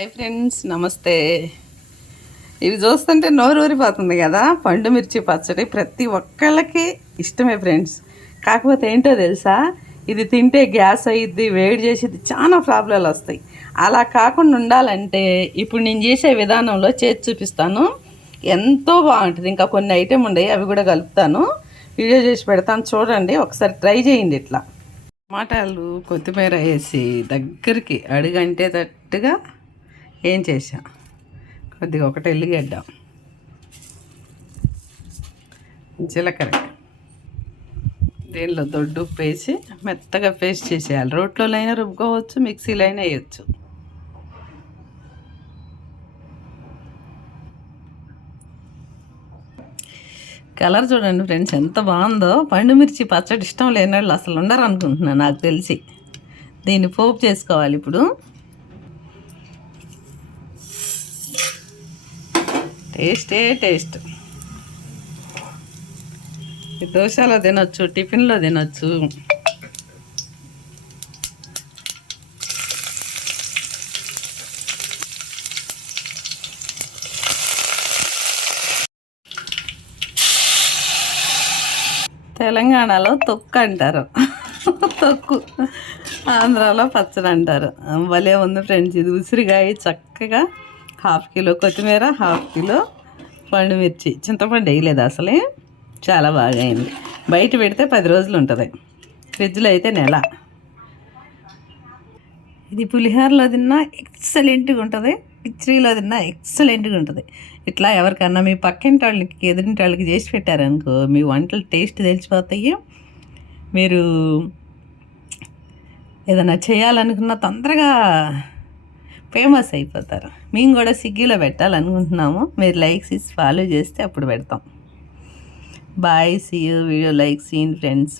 Hi friends, నమస్తే. ఇవి చూస్తుంటే నోరు ఊరిపోతుంది కదా. పండు మిర్చి పచ్చడి ప్రతి ఒక్కళ్ళకి ఇష్టమే ఫ్రెండ్స్. కాకపోతే ఏంటో తెలుసా, ఇది తింటే గ్యాస్ అయ్యిద్ది, వేడి చేసిద్ది, చాలా ప్రాబ్లాలు వస్తాయి. అలా కాకుండా ఉండాలంటే ఇప్పుడు నేను చేసే విధానంలో చేసి చూపిస్తాను. ఎంతో బాగుంటుంది. ఇంకా కొన్ని ఐటెం ఉన్నాయి, అవి కూడా కలుపుతాను, వీడియో చేసి పెడతాను, చూడండి. ఒకసారి ట్రై చేయండి. ఇట్లా టమాటాలు కొత్తిమీర వేసి దగ్గరికి అడుగంటే తట్టుగా ఏం చేసా, కొద్దిగా ఒకటి ఎల్లిగడ్డ, జీలకర్ర, దీనిలో దొడ్డు ఉప్పు వేసి మెత్తగా పేస్ట్ చేసేయాలి. రోట్లో అయినా రుబ్బుకోవచ్చు, మిక్సీలో అయినా వేయచ్చు. కలర్ చూడండి ఫ్రెండ్స్, ఎంత బాగుందో. పండుమిర్చి పచ్చడి ఇష్టం లేని వాళ్ళు అసలు ఉండరు అనుకుంటున్నాను, నాకు తెలిసి. దీన్ని పోపు చేసుకోవాలి ఇప్పుడు. టేస్ట్. దోశలో తినొచ్చు, టిఫిన్లో తినొచ్చు. తెలంగాణలో తొక్కు అంటారు, తొక్కు. ఆంధ్రాలో పచ్చడి అంటారు. భలే ఉంది ఫ్రెండ్స్. ఇది ఉసిరికాయ చక్కగా 1/2 కిలో కొత్తిమీర, 1/2 కిలో పండుమిర్చి. చింతపండు వేయలేదు అసలే. చాలా బాగా అయింది. బయట పెడితే 10 రోజులు ఉంటుంది, ఫ్రిడ్జ్లో అయితే నెల. ఇది పులిహోరలో తిన్నా ఎక్సలెంట్గా ఉంటుంది, కిచడీలో తిన్నా ఎక్సలెంట్గా ఉంటుంది. ఇట్లా ఎవరికన్నా మీ పక్కింటి వాళ్ళకి, ఎదురింటి వాళ్ళకి చేసి పెట్టారనుకో, మీ వంటలు టేస్ట్ తెలిసిపోతాయి. మీరు ఏదైనా చేయాలనుకున్న తొందరగా ఫేమస్ అయిపోతారు. మేము కూడా స్విగ్గీలో పెట్టాలనుకుంటున్నాము. మీరు లైక్స్ ఇచ్చి ఫాలో చేస్తే అప్పుడు పెడతాం. Bye, see you. Video like సీన్ ఫ్రెండ్స్.